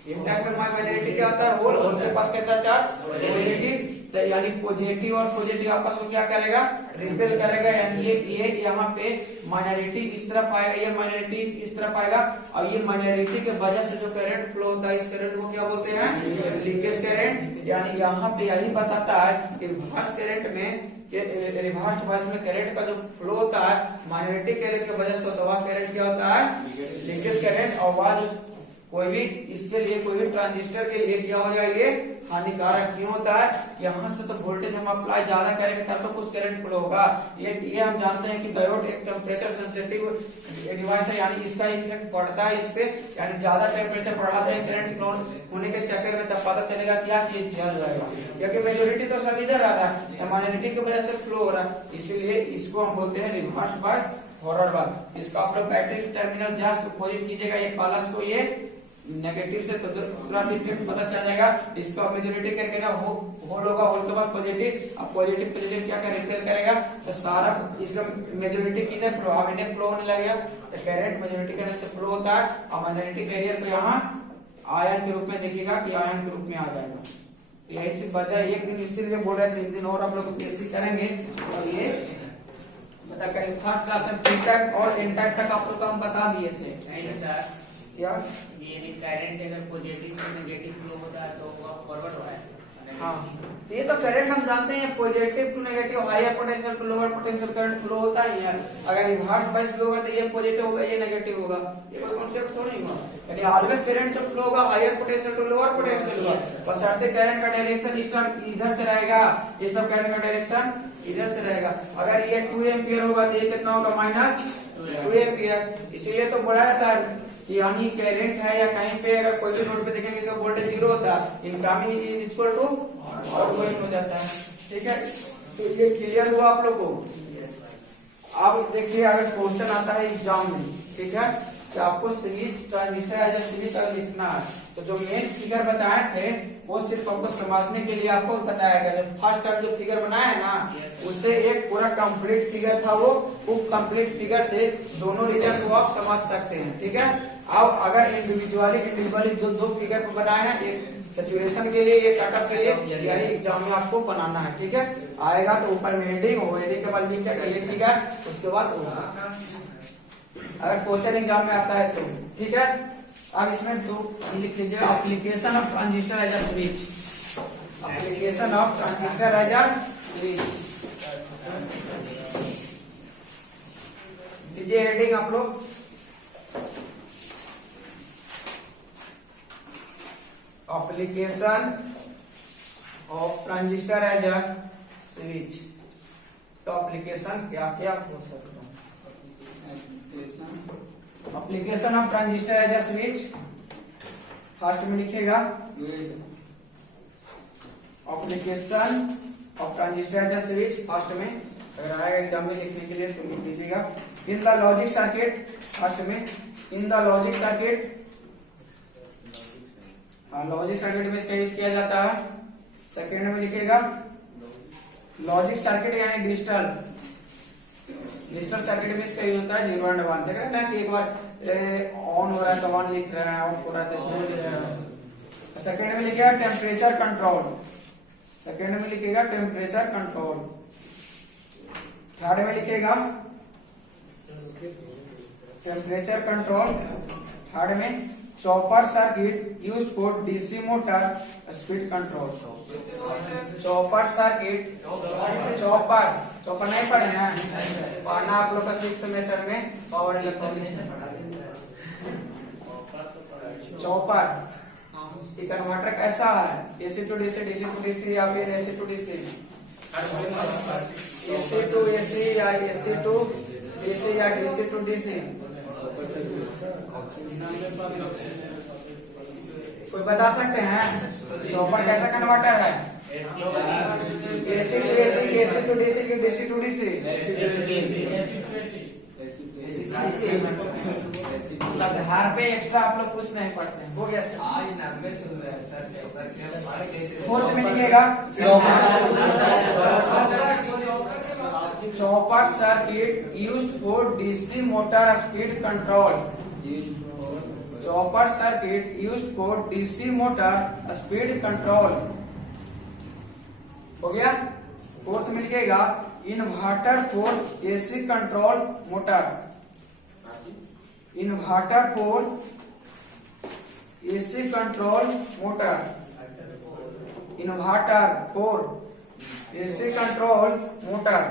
इंटैक्ट में माइनॉरिटी क्या होता है, होल, होल के पास कैसा चार्ज, पॉजिटिव। तो यानी पॉजिटिव और पॉजिटिव आपस में क्या करेगा, रिपेल करेगा। यानी ये यहाँ पे माइनॉरिटी इस तरफ आएगा, ये माइनॉरिटी इस तरफ आएगा, और ये माइनॉरिटी के वजह से जो करंट फ्लो होता है, इस करंट को क्या बोलते हैं, लीकेज करंट। यानी यहाँ पे यही बताता है कि रिवर्स करंट में, रिवर्स बायस में करंट का जो फ्लो होता है माइनॉरिटी करंट की वजह से होता है, वह करंट क्या होता है, लीकेज करंट। और वह जो कोई भी इसके लिए कोई भी ट्रांजिस्टर के लिए क्या हो जाएगा, हानिकारक क्यों होता है, यहाँ से तो वोल्टेज हम अप्लाई ज्यादा करेंगे तब तो कुछ करंट फ्लो होगा। ये हम जानते हैं कि डायोड एक टेम्परेचर सेंसिटिव डिवाइस है, यानी इसका इफेक्ट पड़ता है इस पे। यानी ज्यादा टेम्परेचर बढ़ाते हैं करंट फ्लो होने के चक्कर में, तब पता चलेगा क्या कि ये जल जाएगा, क्योंकि मेजोरिटी तो सब इधर आ रहा है, माइनॉरिटी की वजह से फ्लो हो रहा है। इसीलिए इसको हम बोलते हैं रिवर्स बायस, फॉरवर्ड बायस। इसका आप लोग बैटरी टर्मिनल जस्ट अपोजिट कीजिएगा, ये प्लस को ये नेगेटिव से, तो पूरा इफेक्ट पता चल जाएगा। इसका मेजोरिटी करके ना होल होगा, होल के बाद पॉजिटिव। अब पॉजिटिव क्या कर रिपेल करेगा, तो सारा इसका मेजोरिटी किधर फ्लो, अब इन्हें फ्लो होने लगेगा। तो करंट मेजोरिटी करने से फ्लो होता है, और माइनॉरिटी कैरियर को यहाँ आयन के रूप में देखिएगा कि आयन के रूप में आ जाएगा। तो यही सी वजह, एक दिन इसीलिए बोल रहे थे, 1 दिन और आप लोग बेसिक करेंगे। और ये बता करें फर्स्ट क्लास में पी टाइप और एन टाइप तक आप लोग को हम बता दिए थे। नहीं सर, यार ये करंट अगर पॉजिटिव से नेगेटिव फ्लो होता है तो वो फॉरवर्ड हो है। हाँ, तो ये तो करंट हम जानते हैं positive to negative, higher potential to lower potential current flow होता है यार। अगर रिवर्स बायस फ्लो होगा तो ये पॉजिटिव होगा, ये नेगेटिव होगा, ये कोई कॉन्सेप्ट तो नहीं हुआ। यानी ऑलवेज करंट जब फ्लो होगा higher potential to lower potential होगा, बशर्ते करंट का डायरेक्शन इस तरफ इधर से रहेगा, इस तरफ करंट का डायरेक्शन इधर से रहेगा। अगर ये 2 एम्पियर होगा तो ये कितना होगा, -2 एम्पियर। इसीलिए तो बोला जाता है यानी करंट है या कहीं पे अगर कोई भी नोड पे देखेंगे तो वोल्टेज 0 होता है, incoming is equal to outgoing हो जाता है। ठीक है, तो ये क्लियर हुआ आप लोग को। अब देखिए अगर क्वेश्चन आता है एग्जाम में, ठीक है, कि आपको series transistor as a series का लिखना है, तो जो मेन फिगर बताए थे वो सिर्फ आपको समझने के लिए आपको बताया गया। जब फर्स्ट टाइम जो फिगर बनाया है ना, उससे एक पूरा कंप्लीट फिगर था, वो कंप्लीट फिगर से दोनों रीजन को आप समझ सकते हैं। ठीक है, अब अगर इंडिविजुअली जो 2 फिगर बनाए हैं, एक सैचुरेशन के लिए, एक कटऑफ के लिए, यही एग्जाम में आपको बनाना है। ठीक है, आएगा तो ऊपर में हेडिंग हो, हेडिंग के बाद लिख के ये फिगर, उसके बाद अगर क्वेश्चन एग्जाम में आता है तो। ठीक है, अब इसमें 2 लिख लीजिए, application of transistor as a switch, application of transistor as a switch. दीजिए हेडिंग आप लोग, application of transistor as a switch. तो एप्लीकेशन क्या क्या हो सकता है, application of transistor as a switch. Last में लिखेगा application of transistor as a switch. First में अगर आएगा एग्जाम में लिखने के लिए तो लिख लीजिएगा। In the logic circuit, first में in the logic circuit, logic circuit में इसका यूज किया जाता है। सेकेंड में लिखेगा लॉजिक सर्किट यानी डिजिटल सर्किट में इसका यूज होता है 0 और 1। देख रहे हैं ना कि एक बार ऑन हो रहा है तो 1 लिख रहे हैं, ऑफ हो रहा है तो 0 लिख रहे हैं। सेकेंड में लिखेगा टेम्परेचर कंट्रोल, सेकेंड में लिखेगा टेम्परेचर कंट्रोल। थर्ड में लिखेगा टेम्परेचर कंट्रोल। थर्ड में chopper circuit used for DC motor speed control. Chopper circuit, chopper नहीं पढ़े हैं, पढ़ना आप लोग का 6 सेमेस्टर में पावर इलेक्ट्रॉनिक्स में पढ़ा। चॉपर ये कन्वर्टर कैसा है, AC to DC, DC to DC या फिर AC to DC, AC to AC या एसी टू डीसी या डीसी टू डीसी, कोई बता सकते हैं चॉपर कैसा कन्वर्टर है? AC to AC, AC to DC की डीसी टू डीसी, घर पे एक्स्ट्रा आप लोग कुछ नहीं पढ़ते हैं। हो गया फोर्थ में लिखेगा chopper circuit used for DC motor speed control. Chopper circuit used for DC motor speed control. हो गया। फोर्थ में लिखेगा inverter for AC control motor, inverter for AC control motor, inverter for AC control motor.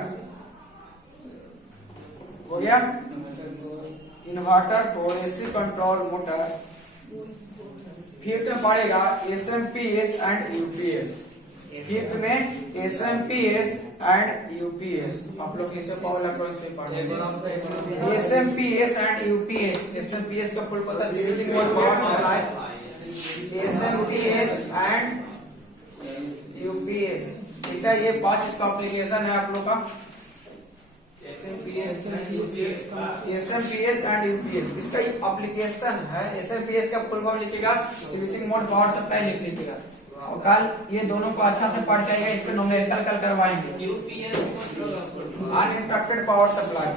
हो गया। Inverter for AC control motor. Fifth में पड़ेगा SMPS and UPS. Fifth में SMPS and UPS. आप लोग इसे पावर इलेक्ट्रॉनिक्स से पढ़े। SMPS and UPS. एसएमपीएस का फुल पता switching mode power supply. SMPS and UPS, ठीक है। ये 5 इसका एप्लीकेशन है आप लोग का। एसएमपीएस एंड यूपीएस इसका एप्लीकेशन है। एसएमपीएस का फुल फॉर्म लिखिएगा स्विचिंग मोड पावर सप्लाई लिख लीजिएगा। और कल ये दोनों को अच्छा से पढ़ जाएगा, इस पे न्यूमेरिकल कल करवाएंगे। अनइंस्ट्रक्टेड पावर सप्लाई।